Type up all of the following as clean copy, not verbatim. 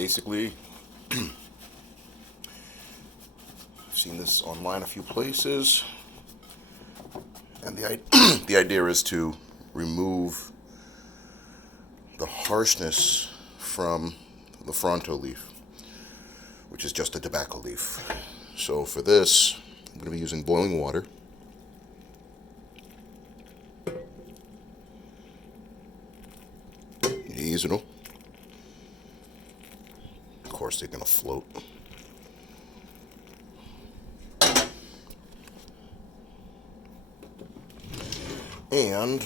Basically, I've seen this online a few places, and the idea is to remove the harshness from the Fronto leaf, which is just a tobacco leaf. So for this, I'm going to be using boiling water. Easy. Of course, they're going to float. And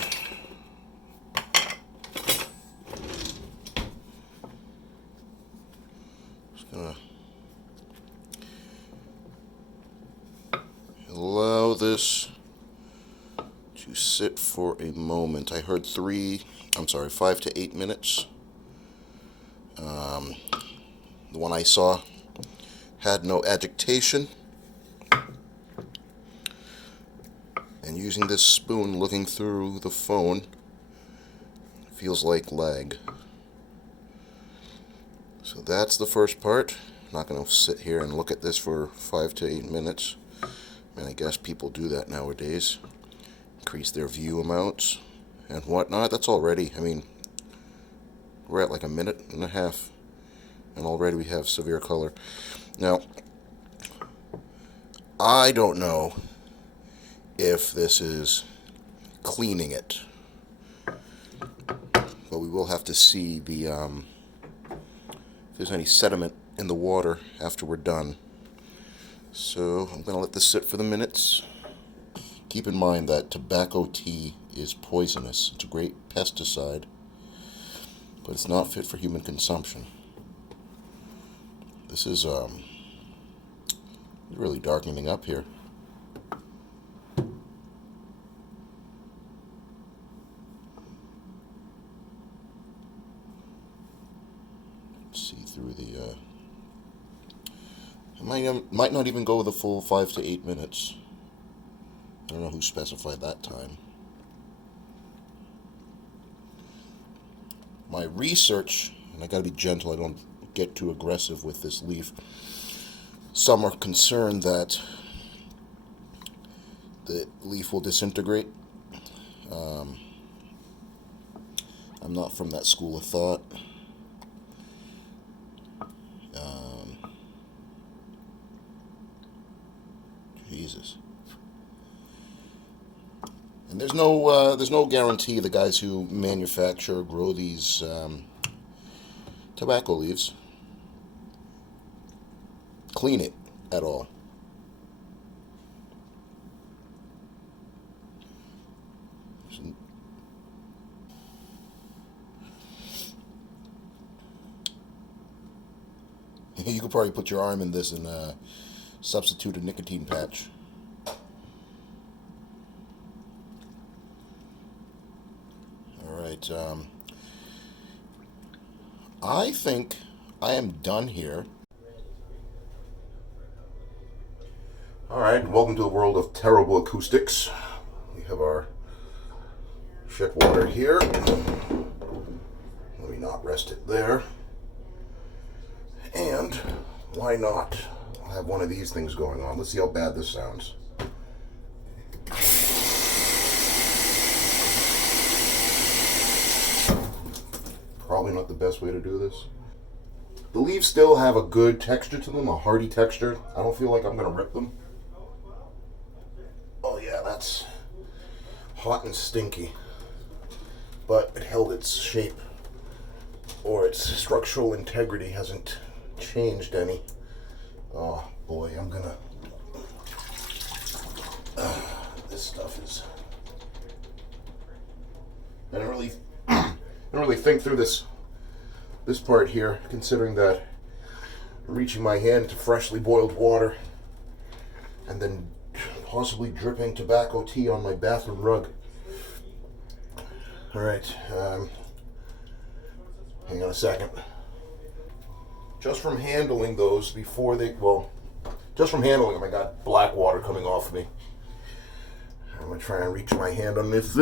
just going to allow this to sit for a moment. I heard 5 to 8 minutes. The one I saw had no agitation. And using this spoon, looking through the phone, feels like lag. So that's the first part. I'm not going to sit here and look at this for 5 to 8 minutes. I guess people do that nowadays. Increase their view amounts and whatnot. That's already, we're at like a minute and a half, and already we have severe color. Now, I don't know if this is cleaning it, but we will have to see if there's any sediment in the water after we're done. So I'm going to let this sit for the minutes. Keep in mind that tobacco tea is poisonous. It's a great pesticide, but it's not fit for human consumption. This is really darkening up here. See through the might not even go the full 5 to 8 minutes. I don't know who specified that time. My research, and I gotta be gentle, I don't get too aggressive with this leaf. Some are concerned that the leaf will disintegrate. I'm not from that school of thought. Jesus. And there's no guarantee the guys who manufacture or grow these tobacco leaves clean it at all. You could probably put your arm in this and substitute a nicotine patch. Alright, I think I am done here. Alright, welcome to the world of terrible acoustics. We have our shit water here. Let me not rest it there. And why not? I'll have one of these things going on. Let's see how bad this sounds. Probably not the best way to do this. The leaves still have a good texture to them, a hearty texture. I don't feel like I'm going to rip them. Oh yeah, that's hot and stinky. But it held its shape, or its structural integrity hasn't changed any. Oh boy, I'm gonna this stuff is, I didn't really think through this part here, considering that reaching my hand to freshly boiled water and then possibly dripping tobacco tea on my bathroom rug. Alright, hang on a second. Just from handling those just from handling them, I got black water coming off me. I'm going to try and reach my hand on this.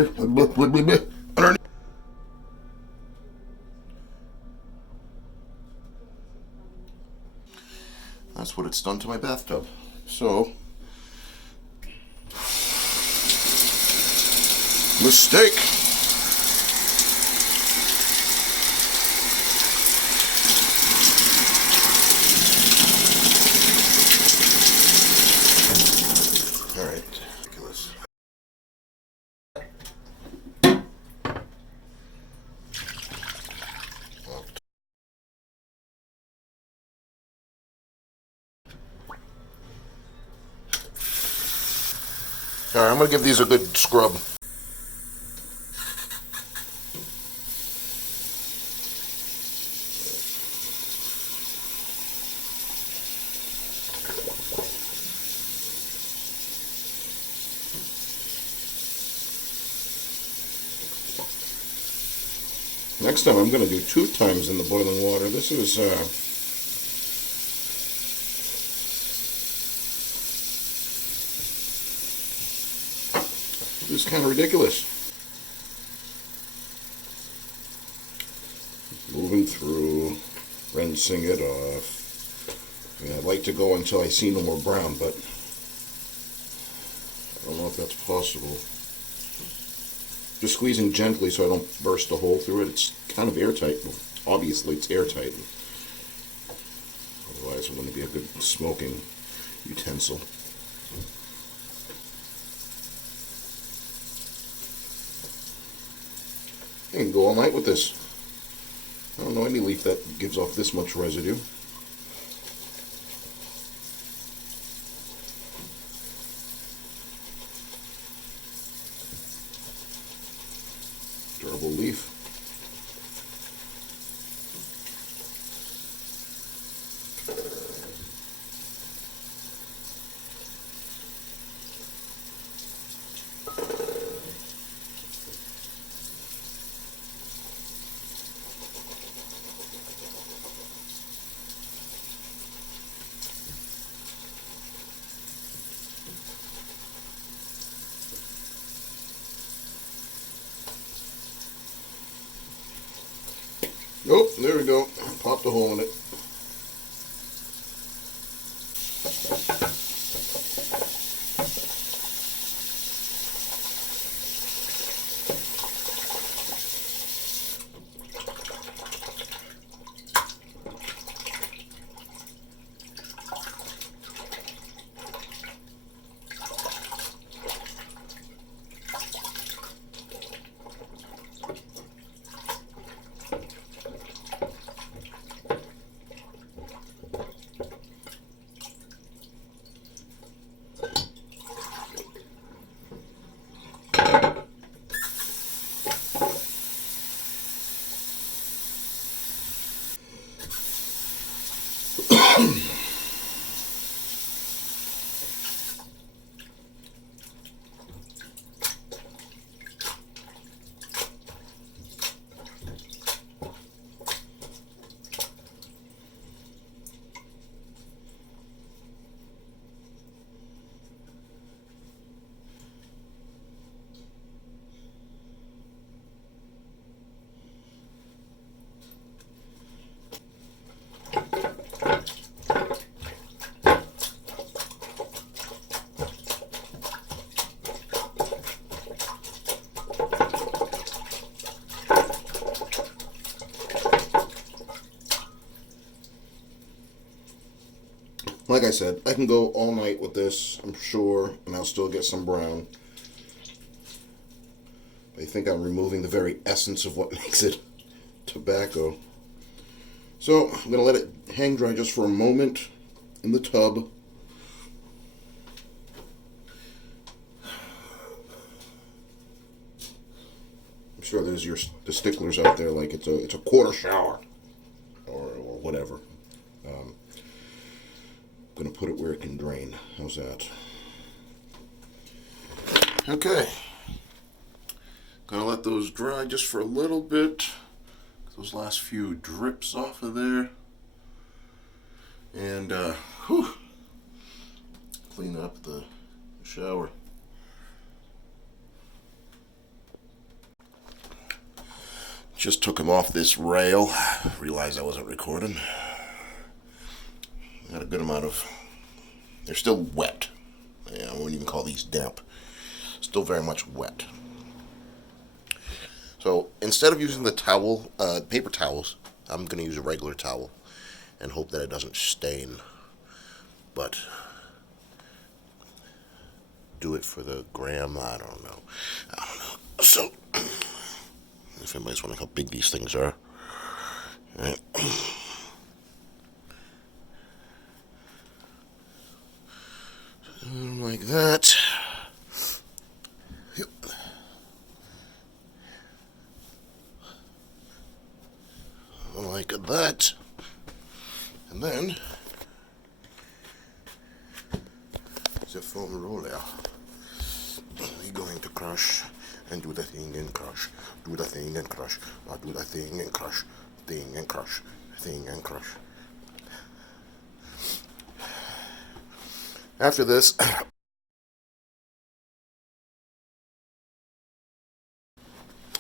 That's what it's done to my bathtub. So, mistake. All right, ridiculous. All right, I'm gonna give these a good scrub. Next time I'm going to do 2 times in the boiling water. This is kind of ridiculous. Moving through, rinsing it off. I mean, I'd like to go until I see no more brown, but I don't know if that's possible. Just squeezing gently so I don't burst a hole through it. It's kind of airtight. Obviously, it's airtight. Otherwise, it wouldn't be a good smoking utensil. You can go all night with this. I don't know any leaf that gives off this much residue. Durable leaf. Oh, there we go. Popped a hole in it. Like I said, I can go all night with this, I'm sure, and I'll still get some brown. I think I'm removing the very essence of what makes it tobacco. So I'm going to let it hang dry just for a moment in the tub. I'm sure there's the sticklers out there like it's a quarter shower or whatever. I'm going to put it where it can drain. How's that? Okay. Gonna let those dry just for a little bit. Those last few drips off of there. And clean up the shower. Just took him off this rail. Realized I wasn't recording. Got a good amount of, they're still wet. Yeah, I wouldn't even call these damp. Still very much wet. So instead of using the towel, paper towels, I'm going to use a regular towel and hope that it doesn't stain. But do it for the gram, I don't know. So, if anybody's wondering how big these things are. Right. Like that. Yep. Like that. And then, the foam roller. You're going to crush and do the thing and crush. Do the thing and crush. Do the thing and crush. Thing and crush. Thing and crush. After this, I'm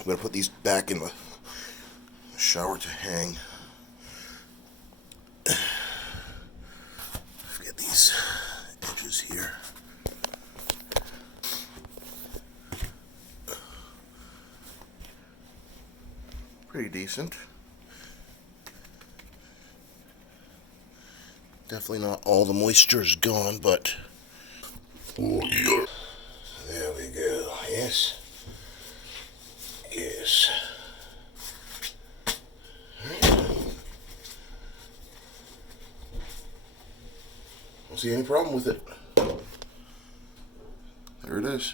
going to put these back in the shower to hang. Get these edges here. Pretty decent. Definitely not all the moisture is gone, but oh, yeah. There we go. Yes. Yes. Don't see any problem with it. There it is.